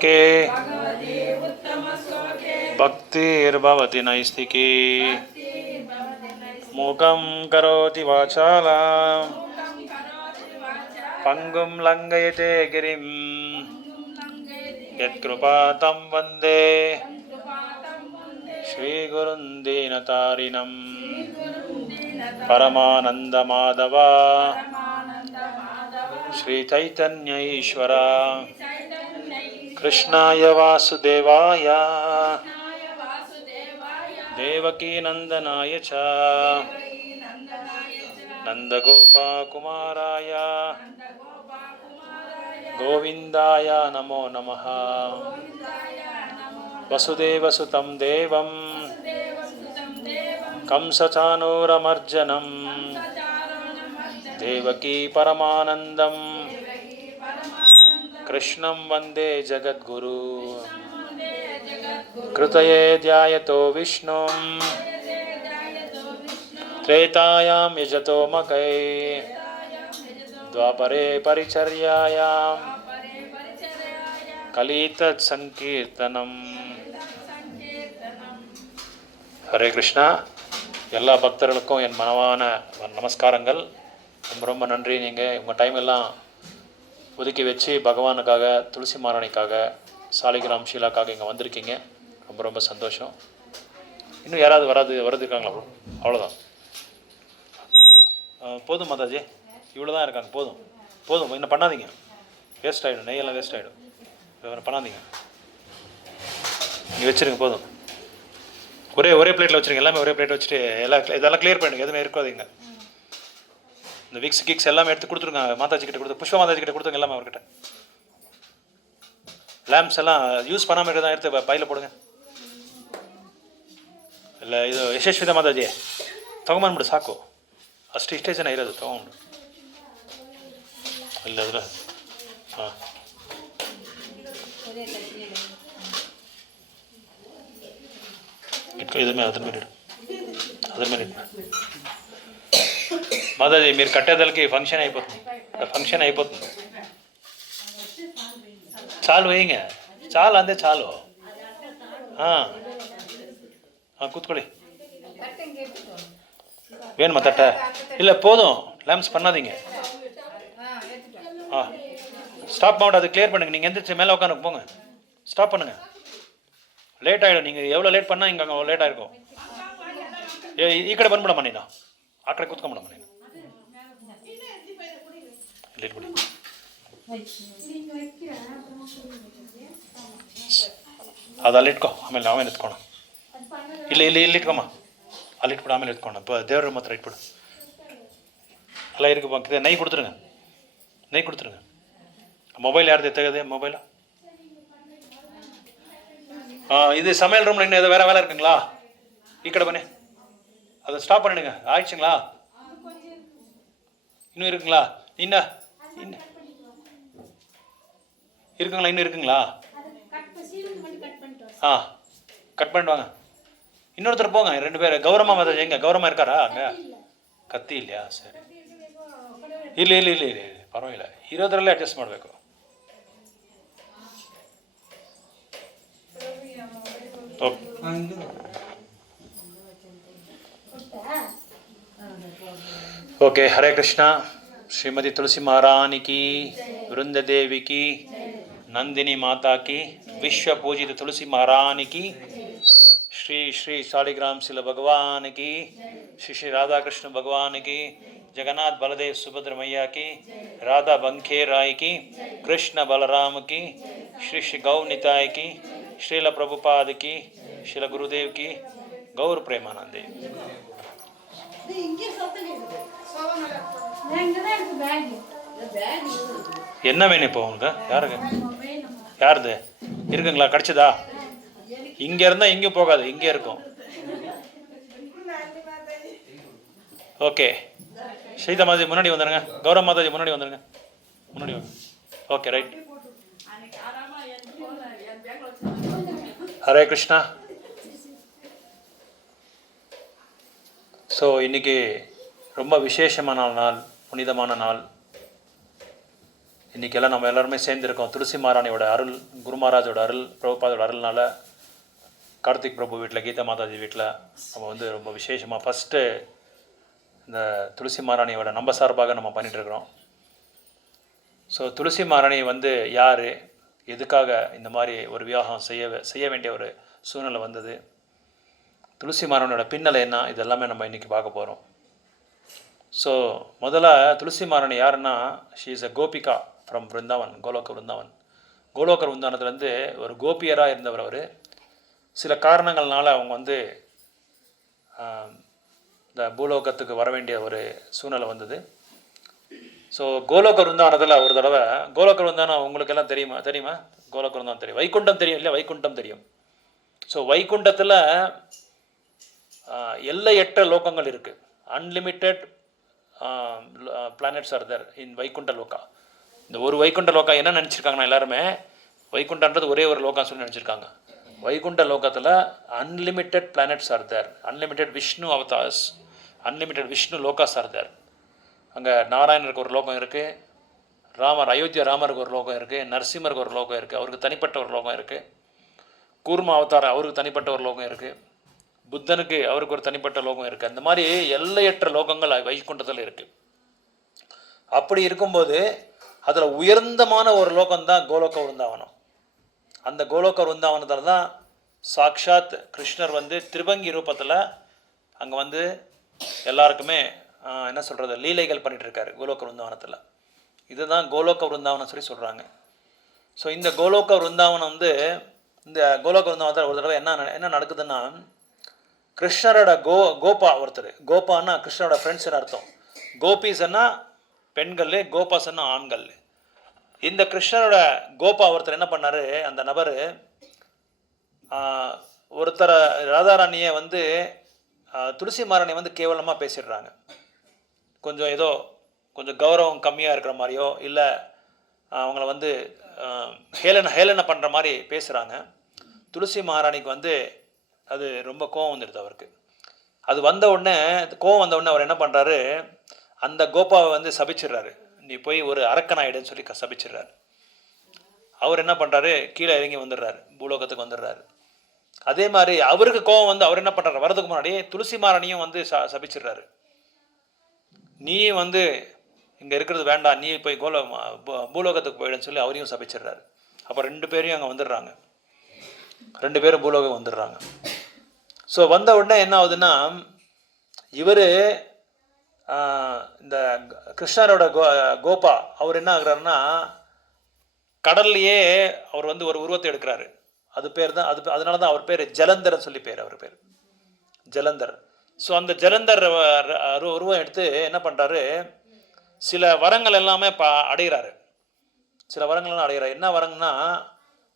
के भक्तिर्भवति नैस्तिकी मूकं करोति वाचालं पंगुं लंघयते गिरिं यत्कृपातं वन्दे श्रीगुरुं दीनतारिणं परमानन्दमाधव श्रीचैतन्य ईश्वर कृष्णाय वासुदेवाय देवकी नंदनाय च नंदगोपकुमाराय गोविंदाय नमो नमः। वसुदेवसुतं देवं कंसचाणूरमर्दनं देवकी परमानंदं कृष्णं वन्दे जगद्गुरु। कृतये ध्यायतो विष्णुं त्रेतायां यजतो मकै द्वापरे परिचर्यायां कलितत् संकीर्तनम्। ஹரே கிருஷ்ணா. எல்லா பக்தர்களுக்கும் என் மனவான நமஸ்காரங்கள். ரொம்ப ரொம்ப நன்றி. நீங்கள் உங்கள் டைம் எல்லாம் ஒதுக்கி வச்சு பகவானுக்காக, துளசி மாராணிக்காக, சாலிகிராம் ஷீலாக்காக இங்கே வந்திருக்கீங்க. ரொம்ப ரொம்ப சந்தோஷம். இன்னும் யாராவது வரதுக்காங்களா? அவ்வளோதான். போதும் மாதாஜி, இவ்வளோ தான் இருக்காங்க. போதும் போதும், இன்னும் பண்ணாதீங்க. வேஸ்ட் ஆகிடும், நெய்யெல்லாம் வேஸ்ட் ஆகிடும். பண்ணாதீங்க, நீங்கள் வச்சுருங்க. போதும். ஒரே பிளேட்டில் வச்சுருங்க. எல்லாமே ஒரே பிளேட் வச்சுட்டு இதெல்லாம் கிளியர் பண்ணிடுங்க. எதுவுமே இருக்காதீங்க. இந்த விக்ஸ் கிக்ஸ் எல்லாமே எடுத்து கொடுத்துருங்க. மாதாஜி கிட்ட கொடுத்து, புஷ்பா மாதாஜி கிட்ட கொடுத்துங்க. எல்லாமே அவர்கிட்ட. ಲ್ಯಾಂಪ್ಸ್ ಎಲ್ಲ ಯೂಸ್ பண்ணாமல் இருக்கிறதா எடுத்து பையில் போடுங்க. ಇಲ್ಲ ಇದು ಯಶಸ್ವಿದ ಮಾತಾಜಿ ತೊಗೊಂಬಂದ್ಬಿಡು, ಸಾಕು. ಇಷ್ಟೇ ಜನ ಇರೋದು, ತೊಗೊಂಡು ಇಲ್ಲ ಅದ್ರ. ಹಾಂ, ఇట్లా ఇదమే అదర్ మీద మాతాజీ మీరు కట్టేదలకి ఫంక్షన్ అయిపోతుంది. చాలు వేయింగ, చాలు అంతే, చాలు. ಕೂತ್ಕೊಳ್ಳಿ. வேணுமா தட்டை? இல்லை போதும், லேம்ப்ஸ் பண்ணாதீங்க. ஸ்டாப் மவுண்ட் அது கிளியர் பண்ணுங்கள். நீங்கள் எந்திரிச்சு மேலே உட்காந்து போங்க. ஸ்டாப் பண்ணுங்கள். ಲೇಟ್ ಆಯಿಡು. நீங்கள் எவ்வளோ ಲೇಟ್ பண்ணால் இங்கே அங்கே ಲೇಟ್ ஆகிருக்கும். ಈ ಕಡೆ ಬಂದ್ಬಿಡಮ್ಮ, ನೀನು ಆ ಕಡೆ ಕೂತ್ಕೊಂಬಿಡಮ್ಮ. ನೀನು ಲೇಟ್ ಬಿಡಿ. ಅದು ಅಲ್ಲಿ ಇಟ್ಕೊ, ಆಮೇಲೆ ಎತ್ಕೊಣ. ಇಲ್ಲಿ ಇಟ್ಕೊಮ್ಮ, ಅಲ್ಲಿ ಇಟ್ಬಿಡು, ಆಮೇಲೆ ಎತ್ಕೊಣ. ದೇವ್ರ ಮಾತ್ರ ಇಟ್ಬಿಡು. ಎಲ್ಲ இருக்கு பக்கத்தில். நெய் கொடுத்துருங்க. மொபைல் யார் எத்தகது? மொபைலா? இது சமையல் ரூமில் இன்னும் எதாவது வேலை இருக்குங்களா? இக்கடை பண்ணி அதை ஸ்டாப் பண்ணிடுங்க. ஆயிடுச்சுங்களா? இன்னும் இருக்குங்களா? இன்னும் இருக்குங்களா? இன்னும் இருக்குங்களா? கட் பண்ணிட்டு வாங்க. இன்னொருத்தர் போங்க, 2 பேர். கௌரமா மாதாஜி எங்க? கௌரமா இருக்காரா அங்கே? ಕತ್ತಿ இல்லையா? ಸರಿ, ಇಲ್ಲ ಪರವಾಗಿಲ್ಲ. ಇರೋದ್ರಲ್ಲೇ ಅಡ್ಜಸ್ಟ್ ಮಾಡಬೇಕು. ओके. हरे कृष्णा. श्रीमती तुलसी महारानी की, वृंद देवी की, नंदिनी माता की, विश्व पूजित तुलसी महारानी की, श्री श्री शालिग्राम शिला भगवान की, श्री श्री राधा कृष्ण भगवान की, जगन्नाथ बलदेव सुभद्र मैया की, राधा बंखे राय की, कृष्ण बलराम की, श्री श्री गौ निताय की, श्रील प्रभुपाद की, श्रील गुरुदेव की, गौर प्रेमानंदे. என்ன வேணும் இப்போ உங்களுக்கு? யாருது இருக்குங்களா? கிடச்சிதா? இங்கே இருந்தால் இங்கேயும் போகாது, இங்கே இருக்கும். ஓகே. சீதா மாதாஜி முன்னாடி வந்துடுங்க. கௌரவ மாதாஜி முன்னாடி வந்துடுங்க. முன்னாடி வாங்க. Okay, right. Hare Krishna. So இன்றைக்கி ரொம்ப விசேஷமான நாள், புனிதமான நாள். இன்றைக்கெல்லாம் நம்ம எல்லாருமே சேர்ந்துருக்கோம். துளசி மகாராணியோட அருள், குரு மகாராஜோட அருள், பிரபுபாதோட அருள்னால கார்த்திக் பிரபு வீட்டில், கீதா மாதாஜி வீட்டில் நம்ம வந்து ரொம்ப விசேஷமாக ஃபஸ்ட்டு இந்த துளசி மகாராணியோட நம்ம சார்பாக நம்ம பண்ணிகிட்ருக்குறோம். ஸோ துளசி மகாராணி வந்து யார், எதுக்காக இந்த மாதிரி ஒரு விவாகம் செய்ய வேண்டிய ஒரு சூழ்நிலை வந்தது, துளசி மகாராணியோட பின்னலை என்ன, இதெல்லாமே நம்ம இன்றைக்கி பார்க்க போகிறோம். ஸோ முதல்ல துளசி மகாராணி யாருன்னா, she is a Gopika from Vrindavan, Goloka Vrindavan. Goloka விருந்தாவனத்துலேருந்து ஒரு கோபியராக இருந்தவர் அவர். சில காரணங்கள்னால அவங்க வந்து இந்த பூலோகத்துக்கு வர வேண்டிய ஒரு சூழ்நிலை வந்தது. ஸோ கோலோக விருந்தாவனத்தில் ஒரு தடவை, கோலோக விருந்தாவனம் உங்களுக்கு எல்லாம் தெரியுமா? கோலோக விருந்தாவனம் தெரியும், வைகுண்டம் தெரியும் இல்லையா? வைகுண்டம் தெரியும். ஸோ வைகுண்டத்தில் எல்லையற்ற லோகங்கள் இருக்குது. அன்லிமிட்டெட் பிளானட்ஸ் ஆர் தேர் இன் வைகுண்ட லோகா. இந்த ஒரு வைகுண்ட லோகா என்ன நினச்சிருக்காங்கன்னா, எல்லாருமே வைகுண்டன்றது ஒரே ஒரு லோகா சொல்லி நினச்சிருக்காங்க. வைகுண்ட லோகத்தில் unlimited planets are there, unlimited Vishnu avatars, unlimited Vishnu lokas are there. அங்கே நாராயணருக்கு ஒரு லோகம் இருக்குது, அயோத்தியா ராமருக்கு ஒரு லோகம் இருக்குது, நரசிம்மருக்கு ஒரு லோகம் இருக்குது, அவருக்கு தனிப்பட்ட ஒரு லோகம் இருக்குது, கூர்ம அவதாரம் அவருக்கு தனிப்பட்ட ஒரு லோகம் இருக்குது, புத்தனுக்கு அவருக்கு ஒரு தனிப்பட்ட லோகம் இருக்குது. அந்த மாதிரி எல்லையற்ற லோகங்கள் வைகுண்டத்தில் இருக்குது. அப்படி இருக்கும்போது அதில் உயர்ந்தமான ஒரு லோகம்தான் கோலோக விருந்தாவனம். அந்த கோலோக விருந்தாவனத்தில் தான் சாக்ஷாத் கிருஷ்ணர் வந்து திரிபங்கி ரூபத்தில் அங்கே வந்து எல்லாருக்குமே என்ன சொல்கிறது, லீலைகள் பண்ணிகிட்ருக்காரு கோலோக விருந்தாவனத்தில். இதுதான் கோலோக விருந்தாவனம் சொல்லி சொல்கிறாங்க. ஸோ இந்த கோலோக விருந்தாவனம் வந்து, இந்த கோலோக விருந்தாவனத்தில் ஒரு தடவை என்ன நடக்குதுன்னா, கிருஷ்ணரோட கோபா ஒருத்தர், கோபான்னா கிருஷ்ணரோட ஃப்ரெண்ட்ஸ்னு அர்த்தம். கோபீஸ்ன்னா பெண்கள், கோபாஸ்ன்னா ஆண்கள். இந்த கிருஷ்ணரோட கோபா ஒருத்தர் என்ன பண்ணார், அந்த நபர் ஒருத்தர் ராதாராணியை வந்து துளசி மகாராணி வந்து கேவலமாக பேசிடுறாங்க. கொஞ்சம் கௌரவம் கம்மியாக இருக்கிற மாதிரியோ, இல்லை அவங்கள வந்து ஹேளனை பண்ணுற மாதிரி பேசுகிறாங்க. துளசி மகாராணிக்கு வந்து அது ரொம்ப கோவம் வந்துடுது அவருக்கு. அது கோவம் வந்த உடனே அவர் என்ன பண்ணுறாரு, அந்த கோபாவை வந்து சபிச்சிடுறாரு. நீ போய் ஒரு அரக்கன் ஆகிடுன்னு சொல்லி சபிச்சிடுறாரு. அவர் என்ன பண்ணுறாரு, கீழே இறங்கி வந்துடுறாரு, பூலோகத்துக்கு வந்துடுறாரு. அதே மாதிரி அவருக்கு கோவம் வந்து அவர் என்ன பண்ணுறாரு, வரதுக்கு முன்னாடி துளசி மகாராணியும் வந்து சபிச்சிடுறாரு. நீ வந்து இங்கே இருக்கிறது வேண்டாம், நீ போய் பூலோகத்துக்கு போயிடுன்னு சொல்லி அவரையும் சபிச்சிடுறாரு. அப்போ 2 பேரையும் அங்கே வந்துடுறாங்க, 2 பேரும் பூலோகம் வந்துடுறாங்க. ஸோ வந்த உடனே என்ன ஆகுதுன்னா, இவர் இந்த கிருஷ்ணரோட கோபா அவர் என்ன ஆகுறாருன்னா, கடல்லையே அவர் வந்து ஒரு உருவத்தை எடுக்கிறாரு. அது பேர் தான், அதனால தான் அவர் பேர் ஜலந்தர்னு சொல்லி அவர் பேர் ஜலந்தர். ஸோ அந்த ஜலந்தர் உருவம் எடுத்து என்ன பண்ணுறாரு, சில வரங்கள் எல்லாமே அடைகிறாரு. என்ன வரங்கன்னா,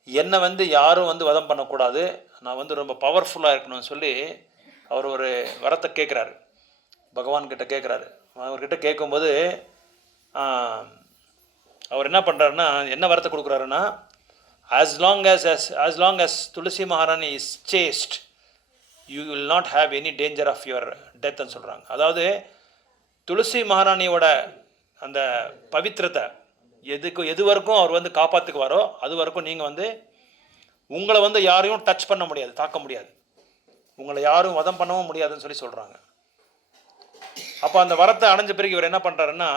என்னை வந்து யாரும் வந்து வதம் பண்ணக்கூடாது, நான் வந்து ரொம்ப பவர்ஃபுல்லாக இருக்கணும்னு சொல்லி அவர் ஒரு வரத்தை கேட்குறாரு, பகவான்கிட்ட கேட்குறாரு. அவர்கிட்ட கேட்கும்போது அவர் என்ன பண்ணுறாருன்னா, என்ன வரத்தை கொடுக்குறாருன்னா, as long as துளசி மகாராணி is chaste, you will not have any danger of your death ன்னு சொல்கிறாங்க. அதாவது துளசி மகாராணியோட அந்த பவித்திரத்தை எது வரைக்கும் அவர் வந்து காப்பாற்றுக்குவாரோ அது வரைக்கும் நீங்கள் வந்து உங்களை வந்து யாரையும் டச் பண்ண முடியாது, தாக்க முடியாது, உங்களை யாரும் வதம் பண்ணவும் முடியாதுன்னு சொல்லி சொல்கிறாங்க. அப்போ அந்த வரத்தை அடைஞ்ச பிறகு இவர் என்ன பண்ணுறாருன்னா,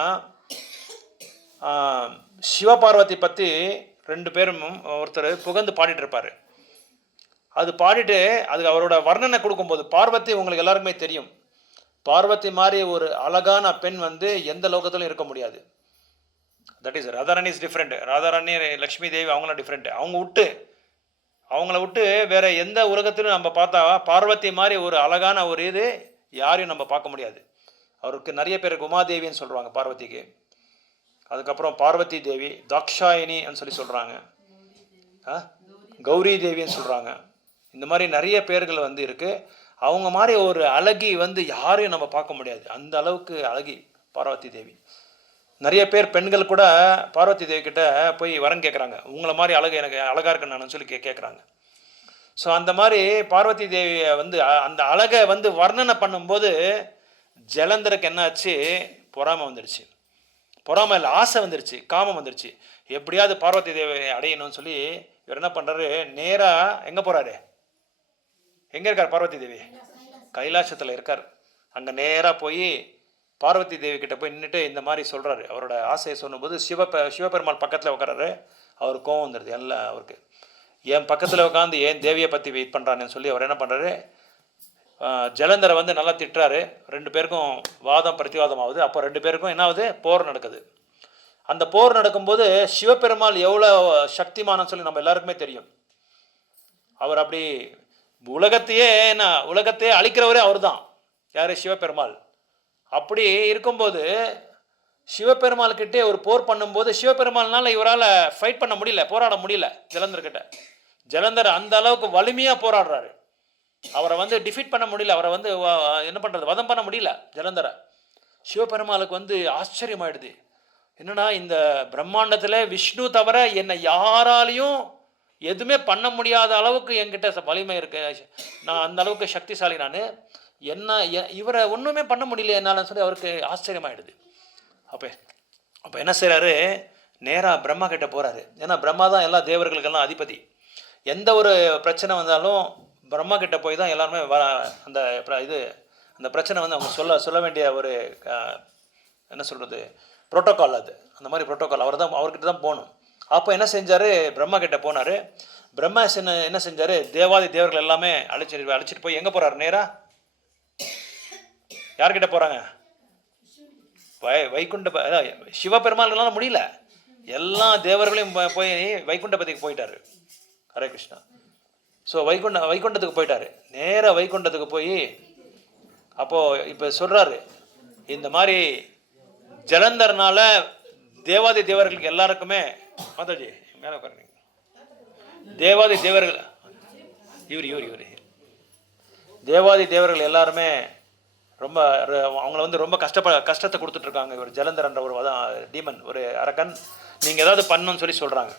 சிவபார்வதி பற்றி 2 பேரும் ஒருத்தர் புகழ்ந்து பாடிட்டு இருப்பார். அது பாடிட்டு அதுக்கு அவரோட வர்ணனை கொடுக்கும்போது, பார்வதி உங்களுக்கு எல்லாருக்குமே தெரியும், பார்வதி மாதிரி ஒரு அழகான பெண் வந்து எந்த லோகத்திலும் இருக்க முடியாது. That is Radharani is different. Radharani, Lakshmi Devi அவங்களாம் டிஃப்ரெண்ட். அவங்கள விட்டு வேற எந்த உலகத்திலும் நம்ம பார்த்தா பார்வதி மாதிரி ஒரு அழகான ஒரு இது யாரையும் நம்ம பார்க்க முடியாது. அவருக்கு நிறைய பேருக்கு உமாதேவின்னு சொல்கிறாங்க பார்வதிக்கு. அதுக்கப்புறம் பார்வதி தேவி, தாக்ஷாயினின்னு சொல்லி சொல்கிறாங்க, கௌரி தேவின்னு சொல்கிறாங்க. இந்த மாதிரி நிறைய பேர்கள் வந்து இருக்குது. அவங்க மாதிரி ஒரு அழகி வந்து யாரையும் நம்ம பார்க்க முடியாது, அந்த அளவுக்கு அழகி பார்வதி தேவி. நிறைய பேர் பெண்கள் கூட பார்வதி தேவி கிட்ட போய் வரம் கேட்குறாங்க, உங்களை மாதிரி எனக்கு அழகாக இருக்குன்னு நான் சொல்லி கேட்குறாங்க. ஸோ அந்த மாதிரி பார்வதி தேவியை வந்து அந்த அழகை வந்து வர்ணனை பண்ணும்போது ஜலந்தருக்கு என்ன ஆச்சு, பொறாமை வந்துடுச்சு. பொறாமை இல்லை, ஆசை வந்துடுச்சு, காமம் வந்துடுச்சு. எப்படியாவது பார்வதி தேவி அடையணும்னு சொல்லி இவர் என்ன பண்ணுறாரு, நேராக எங்கே போகிறாரு, எங்கே இருக்கார் பார்வதி தேவி? கைலாசத்தில் இருக்கார். அங்கே நேராக போய் பார்வதி தேவி கிட்ட போய் நின்றுட்டு இந்த மாதிரி சொல்கிறாரு. அவரோட ஆசையை சொல்லும்போது சிவபெருமாள் பக்கத்தில் உட்காராரு. அவர் கோவம் வந்துடுது எல்லாம் அவருக்கு. என் பக்கத்தில் உட்காந்து ஏன் தேவியை பற்றி வெயிட் பண்ணுறான்னு சொல்லி அவர் என்ன பண்ணுறாரு, ஜலந்தரை வந்து நல்லா திட்டுறாரு. 2 பேருக்கும் வாதம் பிரதிவாதம் ஆகுது. அப்போ 2 பேருக்கும் என்ன ஆகுது, போர் நடக்குது. அந்த போர் நடக்கும்போது சிவபெருமாள் எவ்வளோ சக்திமானன்னு சொல்லி நம்ம எல்லாருக்குமே தெரியும். அவர் அப்படி உலகத்தையே அழிக்கிறவரே அவர் தான். யார்? சிவபெருமாள். அப்படி இருக்கும்போது சிவபெருமாள்கிட்டே ஒரு போர் பண்ணும்போது சிவபெருமாள்னால இவரால் ஃபைட் பண்ண முடியல, போராட முடியல ஜலந்தர்கிட்ட. ஜலந்தர் அந்த அளவுக்கு வலிமையாக போராடுறாரு. அவரை வந்து டிஃபீட் பண்ண முடியல. அவரை வந்து என்ன பண்ணுறது, வதம் பண்ண முடியல ஜலந்தரை. சிவபெருமாளுக்கு வந்து ஆச்சரியமாயிடுது. என்னன்னா, இந்த பிரம்மாண்டத்தில் விஷ்ணு தவிர என்னை யாராலையும் எதுவுமே பண்ண முடியாத அளவுக்கு என்கிட்ட வலிமை இருக்கு, நான் அந்த அளவுக்கு சக்திசாலி, நான் இவரை ஒன்றுமே பண்ண முடியல என்னாலும் சொல்லி அவருக்கு ஆச்சரியமாயிடுது. அப்போ என்ன செய்கிறாரு, நேராக பிரம்மா கிட்ட போகிறாரு. ஏன்னா பிரம்மா தான் எல்லா தேவர்களுக்கெல்லாம் அதிபதி. எந்த ஒரு பிரச்சனை வந்தாலும் பிரம்மா கிட்ட போய் தான் எல்லாருமே அந்த பிரச்சனை வந்து அவங்க சொல்ல வேண்டிய ஒரு என்ன சொல்கிறது, ப்ரோட்டோக்கால். அது அந்த மாதிரி ப்ரோட்டோக்கால். அவர்கிட்ட தான் போகணும். அப்போ என்ன செஞ்சார், பிரம்மா கிட்ட போனார். பிரம்மா என்ன செஞ்சார், தேவாதி தேவர்கள் எல்லாமே அழைச்சிட்டு போய் எங்கே போகிறாரு, நேராக யார்கிட்ட போகிறாங்க, வைகுண்ட சிவபெருமாள்களால் முடியல, எல்லா தேவர்களையும் போய் வைகுண்டபதிக்கு போயிட்டாரு. ஹரே கிருஷ்ணா. ஸோ வைகுண்டத்துக்கு போயிட்டாரு. நேராக வைகுண்டத்துக்கு போய் அப்போது இப்போ சொல்கிறாரு, இந்த மாதிரி ஜலந்தர்னால தேவாதி தேவர்களுக்கு எல்லாருக்குமே, மாதாஜி மேலே உட்காருங்க, தேவாதி தேவர்கள் இவர் தேவாதி தேவர்கள் எல்லாருமே ரொம்ப அவங்கள வந்து ரொம்ப கஷ்டத்தை கொடுத்துட்ருக்காங்க. இவர் ஜலந்தர்ன்ற ஒரு டீமன், ஒரு அரக்கன், நீங்கள் ஏதாவது பண்ணணும்னு சொல்லி சொல்கிறாங்க.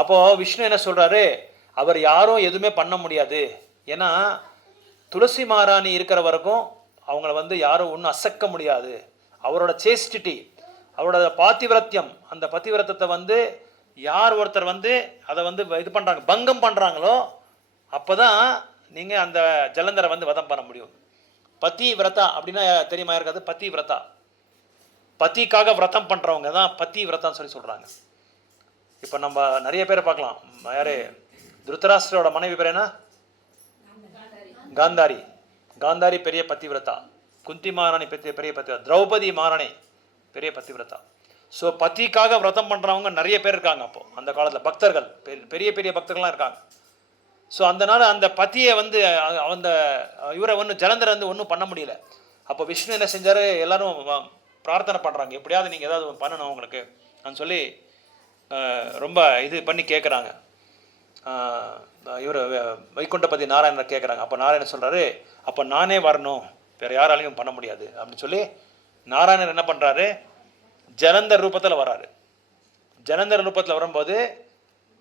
அப்போது விஷ்ணு என்ன சொல்கிறாரு, அவர் யாரும் எதுவுமே பண்ண முடியாது. ஏன்னா துளசி மகாராணி இருக்கிற வரைக்கும் அவங்கள வந்து யாரும் ஒன்றும் அசைக்க முடியாது. அவரோட சேஸ்டிட்டி, அவரோட பாத்திவிரத்தியம், அந்த பத்திவிரத்தத்தை வந்து யார் ஒருத்தர் வந்து அதை வந்து இது பண்ணுறாங்க, பங்கம் பண்ணுறாங்களோ அப்போ தான் நீங்கள் அந்த ஜலந்தரை வந்து வதம் பண்ண முடியும். பத்தி விரதா அப்படின்னா தெரியுமா இருக்காது, பத்தி விரதா, பத்திக்காக விரதம் பண்ணுறவங்க தான் பத்தி விரதான்னு சொல்லி சொல்கிறாங்க. இப்போ நம்ம நிறைய பேரை பார்க்கலாம். யார், திருத்தராஷ்டிரோட மனைவி பேர் என்ன, காந்தாரி பெரிய பத்திவிரதா, குந்தி மகாராணி பெரிய பத்திவிரதா, திரௌபதி மகாராணி பெரிய பத்திவிரதா. ஸோ பத்திக்காக விரதம் பண்ணுறவங்க நிறைய பேர் இருக்காங்க. அப்போது அந்த காலத்தில் பக்தர்கள், பெரிய பக்தர்கள்லாம் இருக்காங்க. ஸோ அதனால் அந்த பத்தியை வந்து இவரை ஜலந்தரை வந்து ஒன்றும் பண்ண முடியல. அப்போ விஷ்ணு என்ன செஞ்சார், எல்லோரும் பிரார்த்தனை பண்ணுறாங்க, எப்படியாவது நீங்கள் ஏதாவது பண்ணணும் அவங்களுக்கு நான் சொல்லி ரொம்ப இது பண்ணி கேட்குறாங்க. இவர் வைகுண்டபதி நாராயணர் கேட்குறாங்க. அப்போ நாராயணன் சொல்கிறாரு, அப்போ நானே வரணும், வேறு யாராலையும் பண்ண முடியாது அப்படின்னு சொல்லி நாராயணர் என்ன பண்ணுறாரு, ஜலந்தர் ரூபத்தில் வராரு. ஜலந்தர் ரூபத்தில் வரும்போது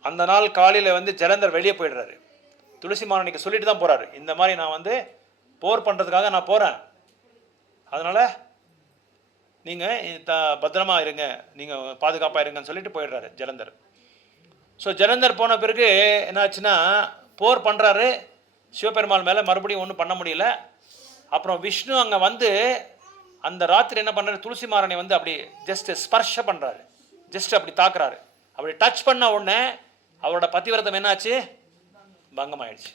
அந்த நாள் காலையில் வந்து ஜலந்தர் வெளியே போயிடுறாரு. துளசி மகாராணிக்கு சொல்லிட்டு தான் போகிறாரு, இந்த மாதிரி நான் வந்து போர் பண்ணுறதுக்காக நான் போகிறேன், அதனால் நீங்கள் பத்திரமா இருங்க, நீங்கள் பாதுகாப்பாக இருங்கன்னு சொல்லிட்டு போயிடுறாரு ஜலந்தர். ஸோ ஜலந்தர் போன பிறகு என்னாச்சுன்னா, போர் பண்ணுறாரு சிவபெருமாள் மேலே, மறுபடியும் ஒன்றும் பண்ண முடியல. அப்புறம் விஷ்ணு அங்கே வந்து அந்த ராத்திரி என்ன பண்ணுறாரு, துளசி மகாராணி வந்து அப்படி ஜஸ்ட் ஸ்பர்ஷ பண்ணுறாரு, ஜஸ்ட் அப்படி தாக்குறாரு. அப்படி டச் பண்ண உடனே அவரோட பத்திவிரதம் என்னாச்சு, பங்கமாயிடுச்சு.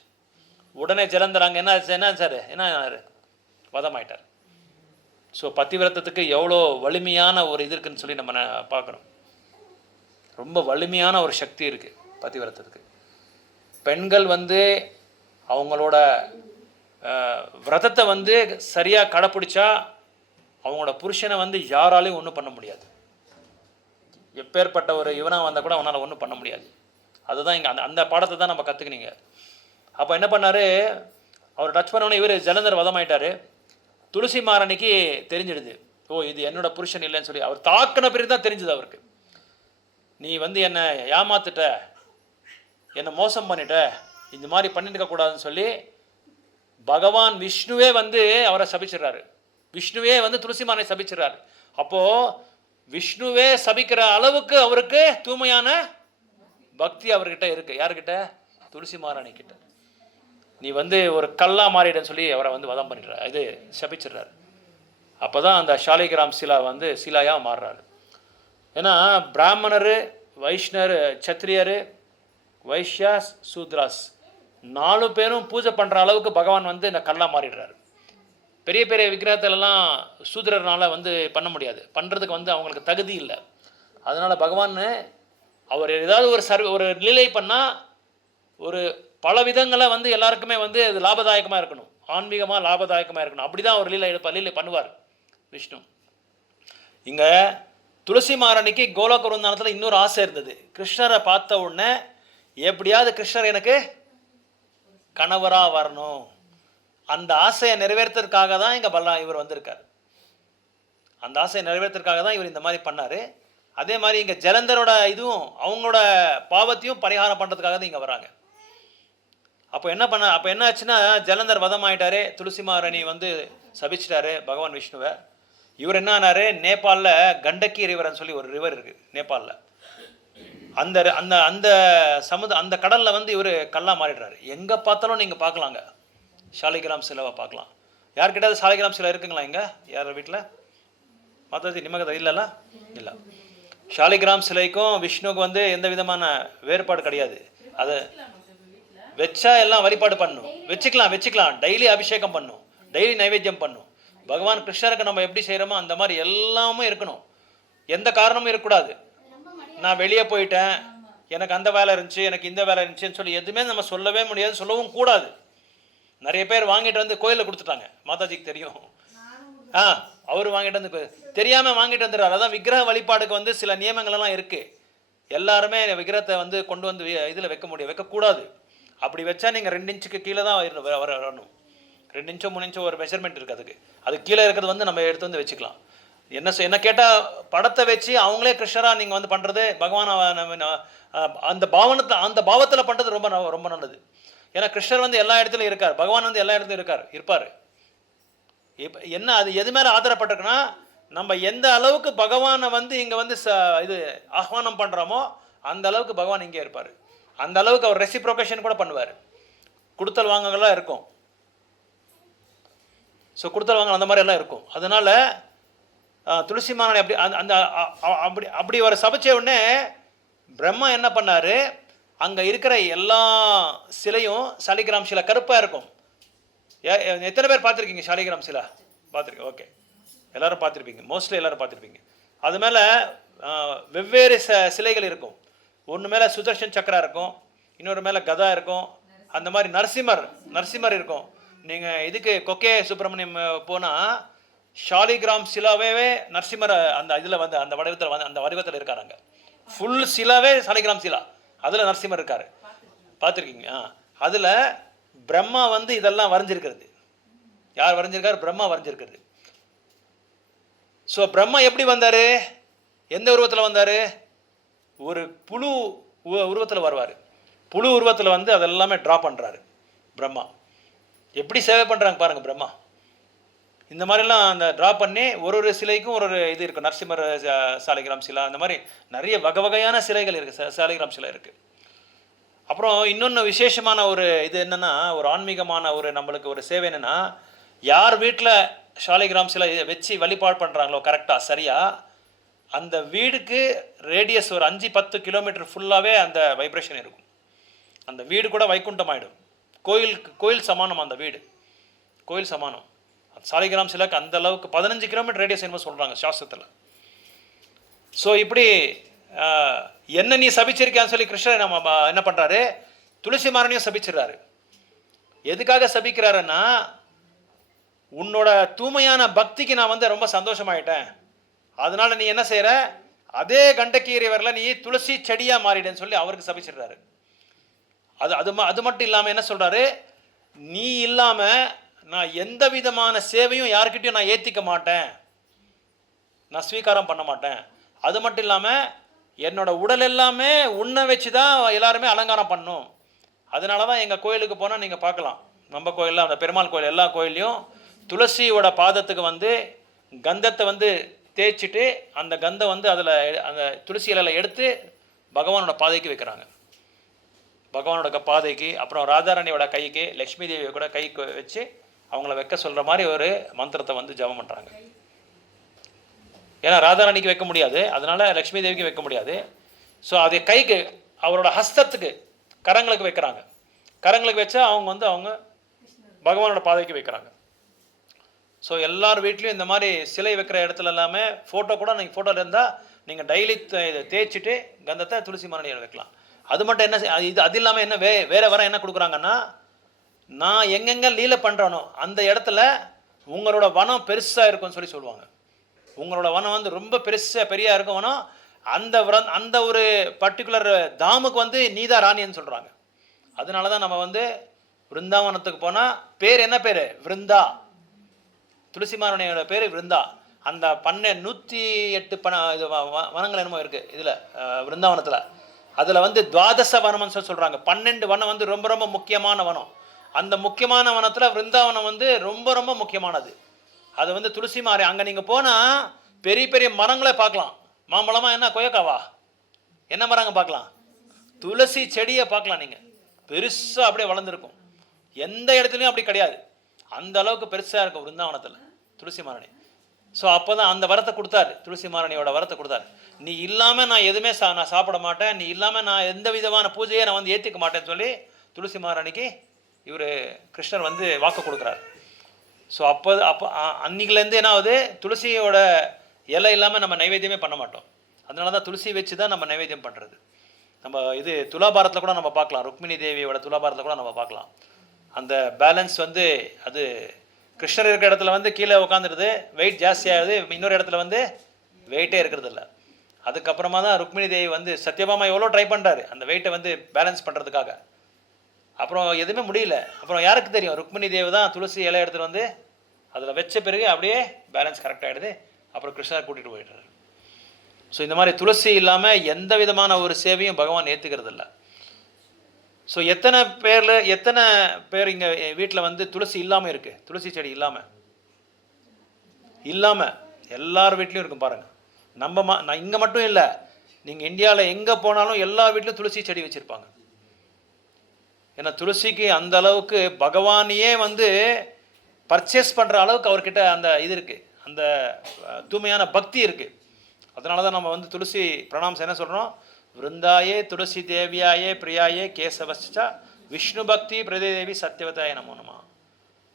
உடனே ஜலந்தர் அங்கே என்ன சார் வதமாயிட்டார். ஸோ பத்திவிரதத்துக்கு எவ்வளோ வலிமையான ஒரு இது இருக்குன்னு சொல்லி நம்ம பார்க்குறோம். ரொம்ப வலிமையான ஒரு சக்தி இருக்குது பத்திவிரதத்துக்கு. பெண்கள் வந்து அவங்களோட விரதத்தை வந்து சரியாக கடைப்பிடிச்சா அவங்களோட புருஷனை வந்து யாராலையும் ஒன்றும் பண்ண முடியாது. எப்பேற்பட்ட ஒரு இவனாக வந்தால் கூட அவனால் ஒன்றும் பண்ண முடியாது. அதுதான் இங்கே அந்த பாடத்தை தான் நம்ம கற்றுக்கினீங்க. அப்போ என்ன பண்ணார், அவர் டச் பண்ணோன்னே இவர் ஜலந்தர் வதமாயிட்டார். துளசி மகாராணிக்கு தெரிஞ்சிடுது, ஓ இது என்னோட புருஷன் இல்லைன்னு சொல்லி. அவர் தாக்கின பிறகு தான் தெரிஞ்சுது அவருக்கு, நீ வந்து என்னை ஏமாத்துட்ட, என்னை மோசம் பண்ணிட்ட, இந்த மாதிரி பண்ணியிருக்க கூடாதுன்னு சொல்லி பகவான் விஷ்ணுவே வந்து அவரை சபிச்சிடுறாரு. விஷ்ணுவே வந்து துளசி மகாராணி சபிச்சிடுறாரு. அப்போது விஷ்ணுவே சபிக்கிற அளவுக்கு அவருக்கு தூய்மையான பக்தி அவர்கிட்ட இருக்கு. யாருக்கிட்ட? துளசி மகாராணி கிட்ட. நீ வந்து ஒரு கல்லா மாறிடன்னு சொல்லி அவரை வந்து வதம் பண்ணிடுறார், இது சபிச்சிடுறாரு. அப்போ தான் அந்த ஷாலிகிராம் சிலா வந்து சிலாயாக மாறுறாரு. ஏன்னா பிராமணர், வைஷ்ணர், சத்திரியர், வைஷ்யாஸ், சூத்ராஸ் 4 பேரும் பூஜை பண்ணுற அளவுக்கு பகவான் வந்து இந்த கல்லா மாறிடுறாரு. பெரிய பெரிய விக்கிரகத்திலலாம் சூத்திரர்னால வந்து பண்ண முடியாது, பண்ணுறதுக்கு வந்து அவங்களுக்கு தகுதி இல்லை. அதனால் பகவான் அவர் ஏதாவது ஒரு லீலை பண்ணால் ஒரு பல விதங்களை வந்து எல்லாருக்குமே வந்து அது லாபதாயகமாக இருக்கணும், ஆன்மீகமாக லாபதாயகமாக இருக்கணும். அப்படி தான் அவர் லீலை பண்ணுவார் விஷ்ணு. இங்கே துளசி மகாராணிக்கு கோலோக விருந்தானத்தில் இன்னொரு ஆசை இருந்தது. கிருஷ்ணரை பார்த்த உடனே எப்படியாவது கிருஷ்ணர் எனக்கு கணவராக வரணும், அந்த ஆசையை நிறைவேற்றுறதுக்காக தான் இங்கே இவர் வந்திருக்கார். அந்த ஆசையை நிறைவேற்றுறதுக்காக தான் இவர் இந்த மாதிரி பண்ணார். அதே மாதிரி இங்கே ஜலந்தரோட இதுவும் அவங்களோட பாவத்தையும் பரிகாரம் பண்ணுறதுக்காக தான் இங்கே வராங்க. அப்போ என்ன ஆச்சுன்னா, ஜலந்தர் வதம் ஆகிட்டாரு, துளசி மகாராணி வந்து சபிச்சிட்டாரு பகவான் விஷ்ணுவை. இவர் என்ன ஆனார், நேபாளில் கண்டக்கி ரிவர்னு சொல்லி ஒரு ரிவர் இருக்குது நேபாளில், அந்த அந்த அந்த அந்த கடலில் வந்து இவர் கல்லாக மாறிடுறாரு. எங்கே பார்த்தாலும் நீங்கள் பார்க்கலாங்க ஷாலிகிராம் சிலைவை பார்க்கலாம். யார்கிட்ட ஷாலிகிராம் சிலை இருக்குங்களா இங்கே? யார் வீட்டில்? மாதாஜி நிமகதை இல்லைல்ல? இல்லை. ஷாலிகிராம் சிலைக்கும் விஷ்ணுவுக்கு வந்து எந்த விதமான வேறுபாடு கிடையாது. அதை வச்சா எல்லாம் வழிபாடு பண்ணும், வச்சுக்கலாம். டெய்லி அபிஷேகம் பண்ணும், டெய்லி நைவேத்தியம் பண்ணும். பகவான் கிருஷ்ணருக்கு நம்ம எப்படி செய்கிறோமோ அந்த மாதிரி எல்லாமே இருக்கணும். எந்த காரணமும் இருக்கக்கூடாது. நான் வெளியே போயிட்டேன், எனக்கு அந்த வேலை இருந்துச்சு, எனக்கு இந்த வேலை இருந்துச்சுன்னு சொல்லி எதுவுமே நம்ம சொல்லவே முடியாது, சொல்லவும் கூடாது. நிறைய பேர் வாங்கிட்டு வந்து கோயிலில் கொடுத்துட்டாங்க, மாதாஜிக்கு தெரியும். அவர் வாங்கிட்டு வந்து தெரியாமல் வாங்கிட்டு வந்துடுறாரு. அதான் விக்கிரக வழிபாடுக்கு வந்து சில நியமங்கள்லாம் இருக்குது. எல்லாருமே விக்கிரகத்தை வந்து கொண்டு வந்து இதில் வைக்கக்கூடாது. அப்படி வச்சா நீங்கள் 2 இன்ச்சுக்கு கீழே தான் வரணும். 2 இன்ச்சோ 3 இன்ச்சோ ஒரு மெஷர்மெண்ட் இருக்குது. அது கீழே இருக்கிறது வந்து நம்ம எடுத்து வந்து வச்சுக்கலாம். என்ன கேட்டால் படத்தை வச்சு அவங்களே கிருஷ்ணராக நீங்கள் வந்து பண்ணுறது, பகவான் அந்த பாவத்தில் பண்ணுறது ரொம்ப ரொம்ப நல்லது. ஏன்னா கிருஷ்ணர் வந்து எல்லா இடத்துலையும் இருக்கார், பகவான் வந்து எல்லா இடத்துலையும் இருப்பார். இப்போ என்ன அது எது மேலே ஆதரப்பட்டிருக்குன்னா, நம்ம எந்த அளவுக்கு பகவானை வந்து இங்கே வந்து இது ஆஹ்வானம் பண்ணுறோமோ அந்த அளவுக்கு பகவான் இங்கே இருப்பார். அந்த அளவுக்கு அவர் ரெசிப்ரோகேஷன் கூட பண்ணுவார். கொடுத்தல் வாங்கலாம் இருக்கும். ஸோ கொடுத்தல் வாங்க அந்த மாதிரி எல்லாம் இருக்கும். அதனால் துளசி மகாராணி அப்படி ஒரு சபிச்ச உடனே பிரம்மா என்ன பண்ணார், அங்கே இருக்கிற எல்லா சிலையும் ஷாலிகிராம் சிலை கருப்பாக இருக்கும். எத்தனை பேர் பார்த்துருக்கீங்க ஷாலிகிராம் சிலை? பார்த்துருக்கேன். ஓகே, எல்லோரும் பார்த்துருப்பீங்க, மோஸ்ட்லி எல்லோரும் பார்த்துருப்பீங்க. அது மேலே வெவ்வேறு சிலைகள் இருக்கும். ஒன்று மேலே சுதர்ஷன் சக்கரா இருக்கும், இன்னொரு மேலே கதா இருக்கும், அந்த மாதிரி நரசிம்மர் இருக்கும். நீங்கள் இதுக்கு கொக்கே சுப்பிரமணியம் போனால் ஷாலிகிராம் சிலாவே நரசிம்மர் அந்த இதில் வந்து அந்த வடிவத்தில் இருக்காருங்க. ஃபுல் சிலாவே ஷாலிகிராம் சிலா, அதில் நரசிம்மர் இருக்கார். பார்த்துருக்கீங்க? அதில் பிரம்மா வந்து இதெல்லாம் வரைஞ்சிருக்கிறது. யார் வரைஞ்சிருக்காரு? பிரம்மா வரைஞ்சிருக்கிறது. ஸோ பிரம்மா எப்படி வந்தார், எந்த உருவத்தில் வந்தார்? ஒரு புழு உருவத்தில் வருவார். புழு உருவத்தில் வந்து அதெல்லாமே ட்ரா பண்ணுறாரு பிரம்மா. எப்படி சேவை பண்ணுறாங்க பாருங்கள் பிரம்மா. இந்த மாதிரிலாம் அந்த ட்ரா பண்ணி ஒரு சிலைக்கும் ஒரு இது இருக்குது. நரசிம்மர் ஷாலிகிராம் சிலா, அந்த மாதிரி நிறைய வகையான சிலைகள் இருக்குது, ஷாலிகிராம் சிலை இருக்குது. அப்புறம் இன்னொன்று விசேஷமான ஒரு இது என்னென்னா, ஒரு ஆன்மீகமான ஒரு நம்மளுக்கு ஒரு சேவை என்னென்னா, யார் வீட்டில் ஷாலிகிராம் சிலை வச்சு வழிபாடு பண்ணுறாங்களோ கரெக்டாக சரியாக, அந்த வீடுக்கு ரேடியஸ் ஒரு 5-10 கிலோமீட்டர் ஃபுல்லாகவே அந்த வைப்ரேஷன் இருக்கும். அந்த வீடு கூட வைகுண்டம் ஆகிடும். கோயில் சமானம். அந்த வீடு கோயில் சமானம். ஷாலிகிராம் சிலைக்கு அந்த அளவுக்கு 15 கிலோமீட்டர் ரேடியஸ் என்னமோ சொல்கிறாங்க சாஸ்திரத்தில். ஸோ இப்படி என்ன நீ சபிச்சிருக்கான்னு சொல்லி கிருஷ்ணர் நம்ம என்ன பண்ணுறாரு, துளசி மகாராணியும் சபிச்சிடுறாரு. எதுக்காக சபிக்கிறாருன்னா, உன்னோட தூய்மையான பக்திக்கு நான் வந்து ரொம்ப சந்தோஷமாயிட்டேன், அதனால் நீ என்ன செய்கிற, அதே கண்டக்கீரை வரல நீ துளசி செடியாக மாறிடுன்னு சொல்லி அவருக்கு சபிச்சிடுறாரு. அது மட்டும் இல்லாமல் என்ன சொல்கிறாரு, நீ இல்லாமல் நான் எந்த விதமான சேவையும் யாருக்கிட்டையும் நான் ஏற்றிக்க மாட்டேன், நான் ஸ்வீகாரம் பண்ண மாட்டேன். அது மட்டும் இல்லாமல் என்னோட உடல் எல்லாமே உன்னை வச்சு தான் எல்லாருமே அலங்காரம் பண்ணும். அதனால தான் எங்கள் கோயிலுக்கு போனால் நீங்கள் பார்க்கலாம், நம்ம கோயிலில் அந்த பெருமாள் கோயில் எல்லா கோயிலையும் துளசியோட பாதத்துக்கு வந்து கந்தத்தை வந்து தேய்ச்சிட்டு அந்த கந்தம் வந்து அதில் அந்த துளசி இலையில் எடுத்து பகவானோட பாதைக்கு வைக்கிறாங்க. பகவானோட பாதைக்கு, அப்புறம் ராதாராணியோட கைக்கு, லக்ஷ்மி தேவியை கூட கைக்கு வச்சு அவங்கள வைக்க சொல்கிற மாதிரி ஒரு மந்திரத்தை வந்து ஜபம் பண்ணுறாங்க. ஏன்னா ராதாராணிக்கு வைக்க முடியாது, அதனால் லக்ஷ்மி தேவிக்கு வைக்க முடியாது. ஸோ அதை கைக்கு, அவரோட ஹஸ்தத்துக்கு, கரங்களுக்கு வைக்கிறாங்க. கரங்களுக்கு வச்சா அவங்க வந்து அவங்க பகவானோட பாதைக்கு வைக்கிறாங்க. ஸோ எல்லார் வீட்லேயும் இந்த மாதிரி சிலை வைக்கிற இடத்துல எல்லாமே ஃபோட்டோ கூட, நீங்கள் ஃபோட்டோவில் இருந்தால் நீங்கள் டெய்லி தேய்ச்சிட்டு கந்தத்தை துளசி மாரணியில் வைக்கலாம். அது மட்டும் என்ன, அது இல்லாமல் என்ன வேறு வர என்ன கொடுக்குறாங்கன்னா, நான் எங்கெங்கே லீலை பண்ணுறனோ அந்த இடத்துல உங்களோட வனம் பெருசாக இருக்கும்னு சொல்லுவாங்க. உங்களோட வனம் வந்து ரொம்ப பெரியாக இருக்கும் வனம், அந்த ஒரு பர்டிகுலர் தாமுக்கு வந்து நீதா ராணின்னு சொல்கிறாங்க. அதனால தான் நம்ம வந்து விருந்தாவனத்துக்கு போனால் பேர் என்ன பேர்? விருந்தா. துளசி மாரணியோட பேர் விருந்தா. அந்த 108 இது வனங்கள் என்னமோ இருக்குது இதில் விருந்தாவனத்தில். அதில் வந்து துவாதச வனம்னு சொல்கிறாங்க. 12 வனம் வந்து ரொம்ப ரொம்ப முக்கியமான வனம். அந்த முக்கியமான வனத்தில் விருந்தாவனம் வந்து ரொம்ப ரொம்ப முக்கியமானது. அது வந்து துளசி மாரி. அங்கே நீங்கள் போனால் பெரிய பெரிய மரங்களை பார்க்கலாம். மாம்பழமாக என்ன, கொய்யக்காவா, என்ன மரங்க பார்க்கலாம்? துளசி செடியை பார்க்கலாம். நீங்கள் பெருசாக அப்படியே வளர்ந்துருக்கும். எந்த இடத்துலையும் அப்படி கிடையாது, அந்த அளவுக்கு பெருசாக இருக்கும் விருந்தாவனத்தில் துளசி மாரணி. ஸோ அப்போ தான் அந்த வரத்தை கொடுத்தாரு, துளசி மாரணியோட வரத்தை கொடுத்தாரு. நீ இல்லாமல் நான் எதுவுமே நான் சாப்பிட மாட்டேன், நீ இல்லாமல் நான் எந்த விதமான பூஜையை நான் வந்து ஏற்றிக்க மாட்டேன்னு சொல்லி துளசி மாரணிக்கு இவர் கிருஷ்ணர் வந்து வாக்கு கொடுக்குறாரு. ஸோ அப்போ அன்றைக்கிலேருந்து என்ன ஆகுது, துளசியோட இலை இல்லாமல் நம்ம நைவேத்தியமே பண்ண மாட்டோம். அதனால தான் துளசி வச்சு தான் நம்ம நைவேத்தியம் பண்ணுறது. நம்ம இது துலாபாரத்தில் கூட நம்ம பார்க்கலாம், ருக்மிணி தேவியோட துலாபாரத்தில் கூட நம்ம பார்க்கலாம். அந்த பேலன்ஸ் வந்து அது கிருஷ்ணர் இருக்கிற இடத்துல வந்து கீழே உட்காந்துருது, வெயிட் ஜாஸ்தியாகுது. இன்னொரு இடத்துல வந்து வெயிட்டே இருக்கிறது இல்லை. அதுக்கப்புறமா தான் ருக்மிணி தேவி வந்து, சத்யபாமா எவ்வளோ ட்ரை பண்ணுறாரு அந்த வெயிட்டை வந்து பேலன்ஸ் பண்ணுறதுக்காக. அப்புறம் எதுவுமே முடியல. அப்புறம் யாருக்கு தெரியும், ருக்மிணி தேவி தான் துளசி இலை எடுத்துகிட்டு வந்து அதில் வச்ச பிறகு அப்படியே பேலன்ஸ் கரெக்ட் ஆகிடுது. அப்புறம் கிருஷ்ணர் கூட்டிகிட்டு போயிடுறாரு. ஸோ இந்த மாதிரி துளசி இல்லாமல் எந்த விதமான ஒரு சேவையும் பகவான் ஏற்றுக்கிறது இல்லை. ஸோ எத்தனை பேர் இங்கே வீட்டில் வந்து துளசி இல்லாமல் இருக்குது? துளசி செடி இல்லாமல் எல்லார் வீட்லேயும் இருக்கும் பாருங்கள். நான் இங்கே மட்டும் இல்லை, நீங்கள் இந்தியாவில் எங்கே போனாலும் எல்லா வீட்லையும் துளசி செடி வச்சுருப்பாங்க. ஏன்னா துளசிக்கு அந்த அளவுக்கு பகவானையே வந்து பர்ச்சேஸ் பண்ணுற அளவுக்கு அவர்கிட்ட அந்த இது இருக்குது, அந்த தூய்மையான பக்தி இருக்குது. அதனால தான் நம்ம வந்து துளசி பிரணாம்ஸ் என்ன சொல்கிறோம், விருந்தாயே துளசி தேவியாயே பிரியாயே கேசவஸ்சா விஷ்ணு பக்தி பிரதேவி சத்யவதாய நமோ நம.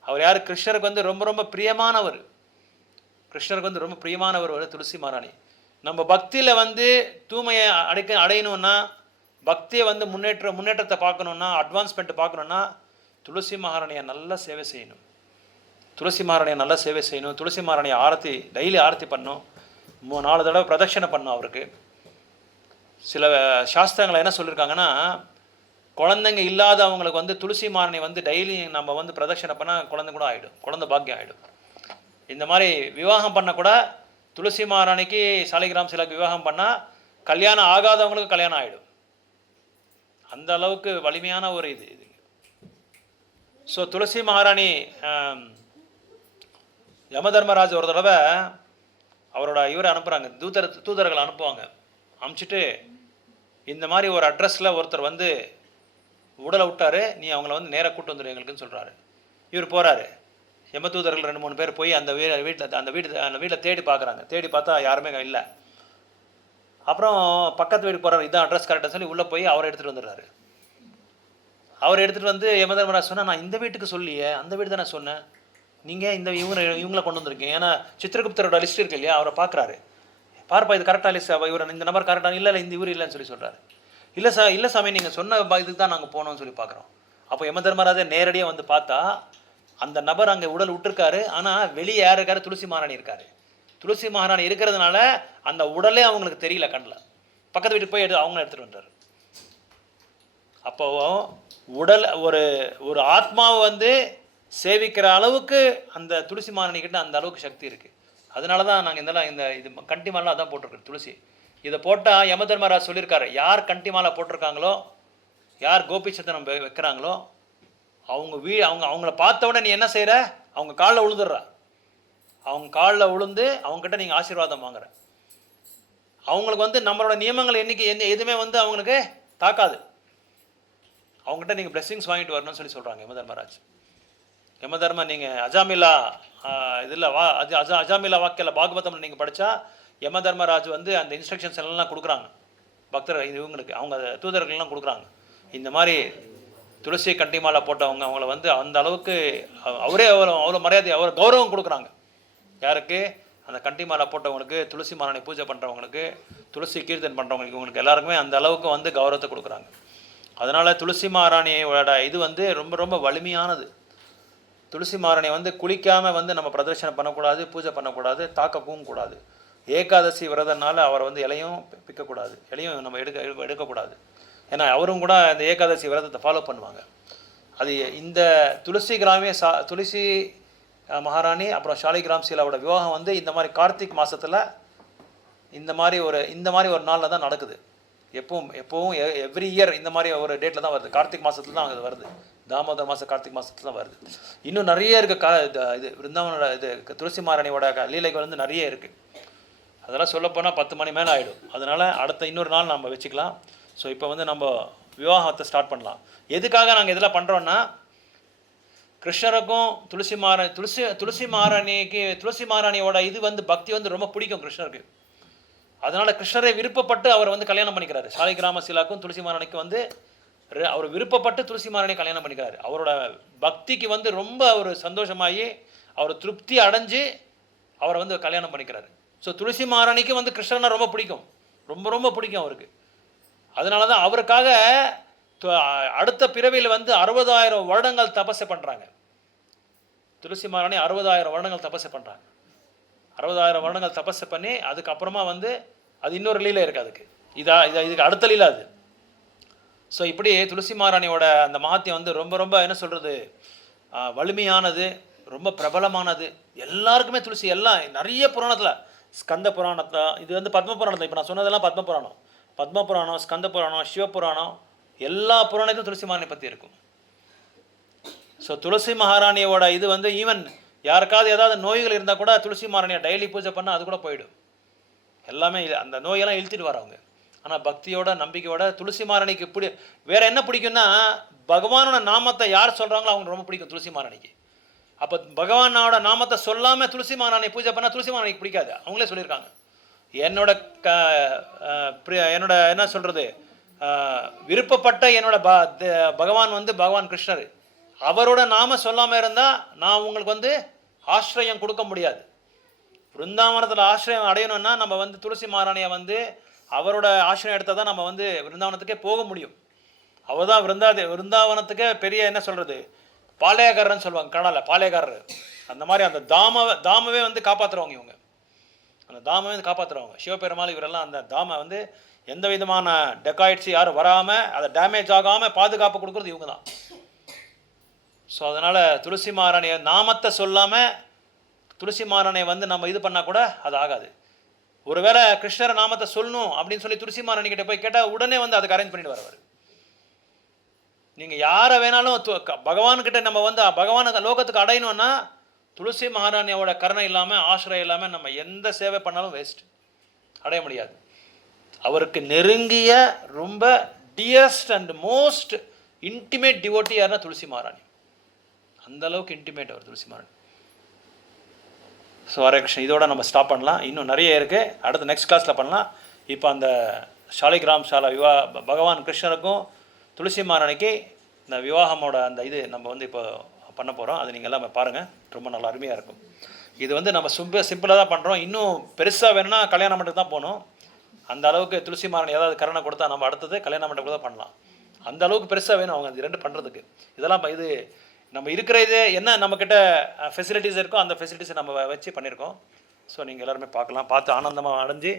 அவர் யார்? கிருஷ்ணருக்கு வந்து ரொம்ப ரொம்ப பிரியமானவர். கிருஷ்ணருக்கு வந்து ரொம்ப பிரியமானவர் துளசி மாராணி. நம்ம பக்தியில் வந்து தூய்மையை அடையணும்னா, பக்தியை வந்து முன்னேற்றத்தை பார்க்கணுன்னா, அட்வான்ஸ்மெண்ட் பார்க்கணுன்னா, துளசி மகாராணியை நல்லா சேவை செய்யணும். துளசி மகாராணியை நல்லா சேவை செய்யணும். துளசி மகாராணியை டெய்லி ஆரத்தி பண்ணணும். 4 தடவை பிரதட்சணை பண்ணணும். அவருக்கு சில சாஸ்திரங்களை என்ன சொல்லியிருக்காங்கன்னா, குழந்தைங்க இல்லாதவங்களுக்கு வந்து துளசி மாரணி வந்து டெய்லி நம்ம வந்து பிரதட்சணை பண்ணால் குழந்தை கூட ஆகிடும், குழந்தை பாக்கியம் ஆகிடும். இந்த மாதிரி விவாகம் பண்ணக்கூட துளசி மாராணிக்கு சாலிகிராம் சிலக்கு விவாகம் பண்ணால் கல்யாணம் ஆகாதவங்களுக்கு கல்யாணம் ஆகிடும். அந்த அளவுக்கு வலிமையான ஒரு இது. ஸோ துளசி மகாராணி, யமதர்மராஜ் ஒரு தடவை அவரோட இவரை அனுப்புகிறாங்க, தூதர்களை அனுப்புவாங்க. அனுப்பிச்சிட்டு இந்த மாதிரி ஒரு அட்ரஸில் ஒருத்தர் வந்து உடலை விட்டார், நீ அவங்கள வந்து நேராக கூட்டு வந்துடு எங்களுக்குன்னு சொல்கிறாரு. இவர் போகிறாரு. யம தூதர்கள் 2-3 பேர் போய் அந்த வீட்டில் தேடி பார்க்குறாங்க. தேடி பார்த்தா யாருமே இல்லை. அப்புறம் பக்கத்து வீட்டுக்கு போகிறார், இதான் அட்ரஸ் கரெக்டாக சொல்லி உள்ளே போய் அவரை எடுத்துகிட்டு வந்துடுறாரு. அவரை எடுத்துகிட்டு வந்து யமதர்மராஜ் சொன்னால், நான் இந்த வீட்டுக்கு சொல்லியே, அந்த வீடு தான் நான் சொன்னேன், நீங்கள் இவங்களை கொண்டு வந்திருக்கீங்க. ஏன்னா சித்திரகுப்தரோட லிஸ்ட் இருக்கு இல்லையா, அவரை பார்க்குறாரு. பார்ப்பா இது கரெக்டாக லிஸ்ட், இவர் இந்த நம்பர் கரெக்டாக இல்லை, இந்த இவர் இல்லைன்னு சொல்கிறாரு. இல்லை சாமி நீங்கள் சொன்ன இதுக்கு தான் நாங்கள் போனோம்னு சொல்லி பார்க்குறோம். அப்போ யமதர்மராஜர் நேரடியாக வந்து பார்த்தா அந்த நபர் அங்கே உடல் விட்டுருக்காரு. ஆனால் வெளியே யார் இருக்காரு? துளசி மகாராணி இருக்காரு. துளசி மகாராணி இருக்கிறதுனால அந்த உடலே அவங்களுக்கு தெரியல கண்ணில். பக்கத்து வீட்டுக்கு போய் அவங்க எடுத்துகிட்டு வந்தார். அப்போ உடல் ஒரு ஆத்மாவை வந்து சேவிக்கிற அளவுக்கு அந்த துளசி மாரணிக்கிட்ட அந்த அளவுக்கு சக்தி இருக்குது. அதனால தான் நாங்கள் இது கண்டி மாலை அதான் போட்டிருக்கோம். துளசி இதை போட்டால் யமதர்மராஜ் சொல்லியிருக்காரு, யார் கண்டி மாலை போட்டிருக்காங்களோ, யார் கோபிச்சந்தனம் வைக்கிறாங்களோ, அவங்கள பார்த்த உடனே நீ என்ன செய்கிற, அவங்க காலில் விழுந்துடுறா. அவங்க காலில் விழுந்து அவங்ககிட்ட நீங்கள் ஆசீர்வாதம் வாங்குற. அவங்களுக்கு வந்து நம்மளோட நியமங்கள் எதுவுமே வந்து அவங்களுக்கு தாக்காது. அவங்ககிட்ட நீங்கள் பிளெஸிங்ஸ் வாங்கிட்டு வரணும்னு சொல்கிறாங்க யமதர்மராஜ். யமதர்ம நீங்கள் அஜாமிலா இதில் அஜாமிலா வாக்கியில் பாகவதம்ல நீங்கள் படித்தா யமதர்மராஜ் வந்து அந்த இன்ஸ்ட்ரக்ஷன்ஸ் எல்லாம் கொடுக்குறாங்க பக்தர்கள் இவங்களுக்கு, அவங்க தூதர்கள்லாம் கொடுக்குறாங்க. இந்த மாதிரி துளசி கண்டிமாலை போட்டவங்க அவங்கள வந்து அந்த அளவுக்கு அவரே அவ்வளோ மரியாதை அவ்வளோ கௌரவம் கொடுக்குறாங்க. யாருக்கு? அந்த கண்டிமாலை போட்டவங்களுக்கு, துளசி மாராணி பூஜை பண்ணுறவங்களுக்கு, துளசி கீர்த்தன் பண்ணுறவங்களுக்கு, இவங்களுக்கு எல்லாருக்குமே அந்த அளவுக்கு வந்து கௌரவத்தை கொடுக்குறாங்க. அதனால் துளசி மாராணியோட இது வந்து ரொம்ப ரொம்ப வலிமையானது. துளசி மாராணியை வந்து குளிக்காமல் வந்து நம்ம பிரதர்ஷனம் பண்ணக்கூடாது, பூஜை பண்ணக்கூடாது, தாக்கவும் கூடாது. ஏகாதசி விரதனால அவரை வந்து இலையும் பிக்கக்கூடாது, இலையும் நம்ம எடுக்கக்கூடாது. ஏன்னா அவரும் கூட அந்த ஏகாதசி விரதத்தை ஃபாலோ பண்ணுவாங்க. அது இந்த துளசி மகாராணி அப்புறம் ஷாலிகிராம் சீலாவோட விவாகம் வந்து இந்த மாதிரி கார்த்திக் மாதத்தில் இந்த மாதிரி ஒரு நாளில் தான் நடக்குது. எப்பவும் எவ்ரி இயர் இந்த மாதிரி ஒரு டேட்டில் தான் வருது. கார்த்திக் மாதத்துல தான் அது வருது. தாமோதர் மாதம் கார்த்திக் மாதத்துல தான் வருது. இன்னும் நிறைய இருக்குது. இது விருந்தாவனோட இது துளசி மாராணியோட லீலைகள் வந்து நிறைய இருக்குது. அதெல்லாம் சொல்லப்போனால் 10 மணி மேலே ஆகிடும். அதனால் அடுத்த இன்னொரு நாள் நம்ம வச்சுக்கலாம். ஸோ இப்போ வந்து நம்ம விவாகத்தை ஸ்டார்ட் பண்ணலாம். எதுக்காக நாங்கள் இதெல்லாம் பண்ணுறோன்னா, கிருஷ்ணருக்கும் துளசி மாராணியோட இது வந்து பக்தி வந்து ரொம்ப பிடிக்கும் கிருஷ்ணருக்கு. அதனால் கிருஷ்ணரை விருப்பப்பட்டு அவர் வந்து கல்யாணம் பண்ணிக்கிறாரு. சாலிகிராம சீலாக்கும் துளசி மாராணிக்கும் வந்து அவர் விருப்பப்பட்டு துளசி மாராணியை கல்யாணம் பண்ணிக்கிறாரு. அவரோட பக்திக்கு வந்து ரொம்ப அவர் சந்தோஷமாகி அவர் திருப்தி அடைஞ்சு அவரை வந்து கல்யாணம் பண்ணிக்கிறாரு. ஸோ துளசி மாராணிக்கு வந்து கிருஷ்ணனை ரொம்ப பிடிக்கும், ரொம்ப ரொம்ப பிடிக்கும் அவருக்கு. அதனால தான் அவருக்காக அடுத்த பிறவியில் வந்து 60,000 வருடங்கள் தபஸை பண்ணுறாங்க. துளசி மாராணி 60,000 வருடங்கள் தபஸை பண்ணுறாங்க. 60,000 வருடங்கள் தபஸை பண்ணி அதுக்கப்புறமா வந்து அது இன்னொரு லீலை இருக்குது. அதுக்கு இதுக்கு அடுத்த லீலை அது. ஸோ இப்படி துளசி மாராணியோட அந்த மஹாத்தியம் வந்து ரொம்ப ரொம்ப என்ன சொல்கிறது, வலிமையானது, ரொம்ப பிரபலமானது. எல்லாருக்குமே துளசி எல்லாம் நிறைய புராணத்தில், ஸ்கந்த புராணத்தை, இது வந்து பத்ம புராணத்தில், இப்போ நான் சொன்னதெல்லாம் பத்ம புராணம், ஸ்கந்த புராணம், சிவபுராணம், எல்லா புராணத்துக்கும் துளசி மாராணி பற்றி இருக்கும். ஸோ துளசி மகாராணியோட இது வந்து ஈவன் யாருக்காவது ஏதாவது நோய்கள் இருந்தால் கூட துளசி மாராணியை டெய்லி பூஜை பண்ணால் அது கூட போயிடும். எல்லாமே அந்த நோயெல்லாம் இழுத்துட்டு வரவங்க. ஆனால் பக்தியோட நம்பிக்கையோட துளசி மாராணிக்கு வேறு என்ன பிடிக்கும்னா, பகவானோட நாமத்தை யார் சொல்கிறாங்களோ அவங்க ரொம்ப பிடிக்கும் துளசி மாராணிக்கு. அப்போ பகவானோட நாமத்தை சொல்லாமல் துளசி மாராணி பூஜை பண்ணால் துளசி மாராணிக்கு பிடிக்காது. அவங்களே சொல்லியிருக்காங்க. என்னோட என்ன சொல்கிறது, விருப்பப்பட்ட என்னோட பகவான் வந்து பகவான் கிருஷ்ணர், அவரோட நாம சொல்லாமல் இருந்தால் நான் உங்களுக்கு வந்து ஆசிரியம் கொடுக்க முடியாது. விருந்தாவனத்தில் ஆசிரியம் அடையணும்னா நம்ம வந்து துளசி மாராணியை வந்து அவரோட ஆசிரியம் எடுத்தால் தான் நம்ம வந்து விருந்தாவனத்துக்கே போக முடியும். அவர் தான் விருந்தாவனத்துக்கே பெரிய என்ன சொல்கிறது, பாளையக்காரர்னு சொல்லுவாங்க கனடாவில், பாளையக்காரர். அந்த மாதிரி அந்த தாமவே வந்து காப்பாற்றுறவங்க இவங்க. அந்த தாமவே வந்து காப்பாற்றுறவங்க சிவபெருமாள். இவரெல்லாம் அந்த தாமை வந்து எந்த விதமான டெக்காய்ட்ஸ் யாரும் வராமல், அதை டேமேஜ் ஆகாமல் பாதுகாப்பு கொடுக்குறது இவங்க தான். ஸோ அதனால் துளசி மாராணியை நாமத்தை சொல்லாமல் துளசி மாராணியை வந்து நம்ம இது பண்ணால் கூட அது ஆகாது. ஒருவேளை கிருஷ்ணர நாமத்தை சொல்லணும் அப்படின்னு சொல்லி துளசி மாராணிக்கிட்ட போய் கேட்டால் உடனே வந்து அதுக்கு அரேஞ்ச் பண்ணிட்டு வரவர். நீங்கள் யாரை வேணாலும் பகவான்கிட்ட நம்ம வந்து பகவானுக்கு லோகத்துக்கு அடையணும்னா துளசி மகாராணியோட கருணை இல்லாமல் ஆசிரியம் இல்லாமல் நம்ம எந்த சேவை பண்ணாலும் வேஸ்ட், அடைய முடியாது. அவருக்கு நெருங்கிய ரொம்ப டியஸ்ட் அண்ட் மோஸ்ட் இன்டிமேட் டிவோட்டி யாருன்னா துளசி மகாராணி. அந்த அளவுக்கு இன்டிமேட் அவர் துளசி மகாராணி. ஸோ ஹரே கிருஷ்ணன். இதோட நம்ம ஸ்டாப் பண்ணலாம். இன்னும் நிறைய இருக்குது, அடுத்த நெக்ஸ்ட் கிளாஸில் பண்ணலாம். இப்போ அந்த ஷாலிகிராம் சாலா பகவான் கிருஷ்ணருக்கும் துளசி மகாராணிக்கு இந்த விவாகமோட அந்த இது நம்ம வந்து இப்போ பண்ண போகிறோம். அது நீங்கள் எல்லாம் பாருங்கள், ரொம்ப நல்லா அருமையாக இருக்கும். இது வந்து நம்ம சிம்பிளாக தான் பண்ணுறோம். இன்னும் பெருசாக வேணும்னா கல்யாண மண்டபத்துக்கு தான் போகணும். அந்த அளவுக்கு துளசி மகாராணி ஏதாவது கருணை கொடுத்தா நம்ம அடுத்தது கல்யாண மண்டபத்துக்கு தான் பண்ணலாம். அந்த அளவுக்கு பெருசாக வேணும் அவங்க இது ரெண்டு பண்ணுறதுக்கு. இதெல்லாம் இது நம்ம இருக்கிற இது என்ன நம்மக்கிட்ட ஃபெசிலிட்டிஸ் இருக்கோ அந்த ஃபெசிலிட்டிஸை நம்ம வச்சு பண்ணியிருக்கோம். ஸோ நீங்கள் எல்லாருமே பார்க்கலாம், பார்த்து ஆனந்தமாக அடைஞ்சு